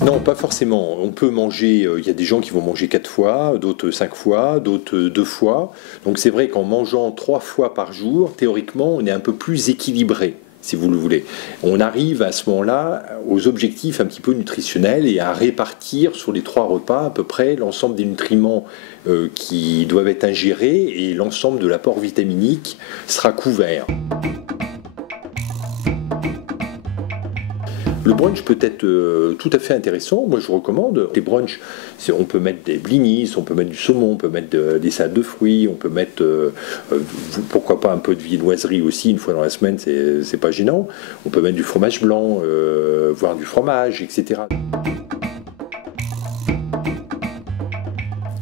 Non, pas forcément. On peut manger, il y a des gens qui vont manger 4 fois, d'autres 5 fois, d'autres 2 fois. Donc c'est vrai qu'en mangeant 3 fois par jour, théoriquement, on est un peu plus équilibré, si vous le voulez. On arrive à ce moment-là aux objectifs un petit peu nutritionnels et à répartir sur les 3 repas à peu près l'ensemble des nutriments qui doivent être ingérés et l'ensemble de l'apport vitaminique sera couvert. Le brunch peut être tout à fait intéressant, moi je recommande. Les brunchs, on peut mettre des blinis, on peut mettre du saumon, on peut mettre des salades de fruits, on peut mettre, pourquoi pas un peu de viennoiserie aussi, une fois dans la semaine, c'est pas gênant. On peut mettre du fromage blanc, voire du fromage, etc.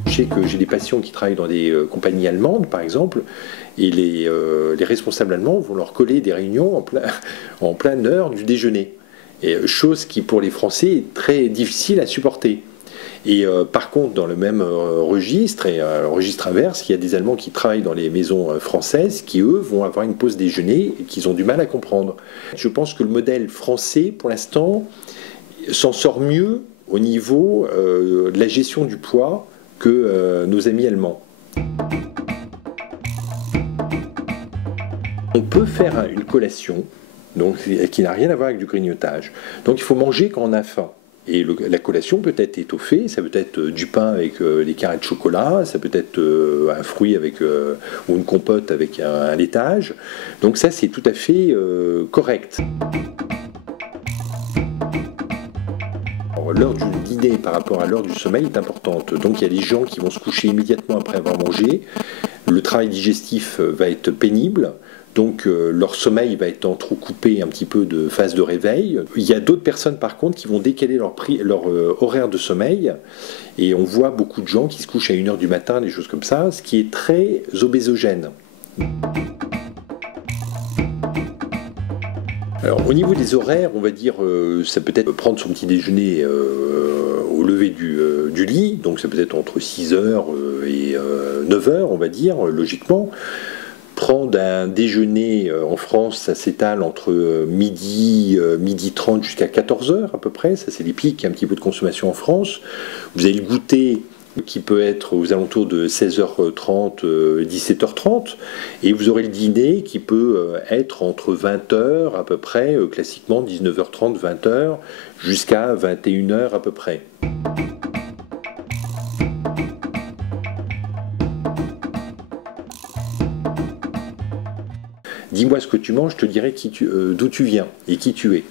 Je sais que j'ai des patients qui travaillent dans des compagnies allemandes, par exemple, et les responsables allemands vont leur coller des réunions en pleine heure du déjeuner. Et chose qui pour les Français est très difficile à supporter. Et par contre, dans le même registre, et registre inverse, il y a des Allemands qui travaillent dans les maisons françaises qui, eux, vont avoir une pause déjeuner et qu'ils ont du mal à comprendre. Je pense que le modèle français, pour l'instant, s'en sort mieux au niveau de la gestion du poids que nos amis allemands. On peut faire une collation donc, qui n'a rien à voir avec du grignotage. Donc il faut manger quand on a faim. Et la collation peut être étoffée, ça peut être du pain avec des carrés de chocolat, ça peut être un fruit avec, ou une compote avec un laitage. Donc ça c'est tout à fait correct. L'heure du dîner par rapport à l'heure du sommeil est importante. Donc il y a des gens qui vont se coucher immédiatement après avoir mangé. Le travail digestif va être pénible. Donc leur sommeil va être entrecoupé un petit peu de phase de réveil. Il y a d'autres personnes par contre qui vont décaler leur horaire de sommeil et on voit beaucoup de gens qui se couchent à 1h du matin, des choses comme ça, ce qui est très obésogène. Alors au niveau des horaires, on va dire, ça peut être prendre son petit déjeuner au lever du lit, donc ça peut être entre 6h et 9h, on va dire, logiquement. Prendre un déjeuner en France, ça s'étale entre midi 30 jusqu'à 14h à peu près, ça c'est les pics un petit peu de consommation en France. vous avez le goûter qui peut être aux alentours de 16h30, 17h30, et vous aurez le dîner qui peut être entre 20h à peu près, classiquement 19h30, 20h, jusqu'à 21h à peu près. Dis-moi ce que tu manges, je te dirai d'où tu viens et qui tu es.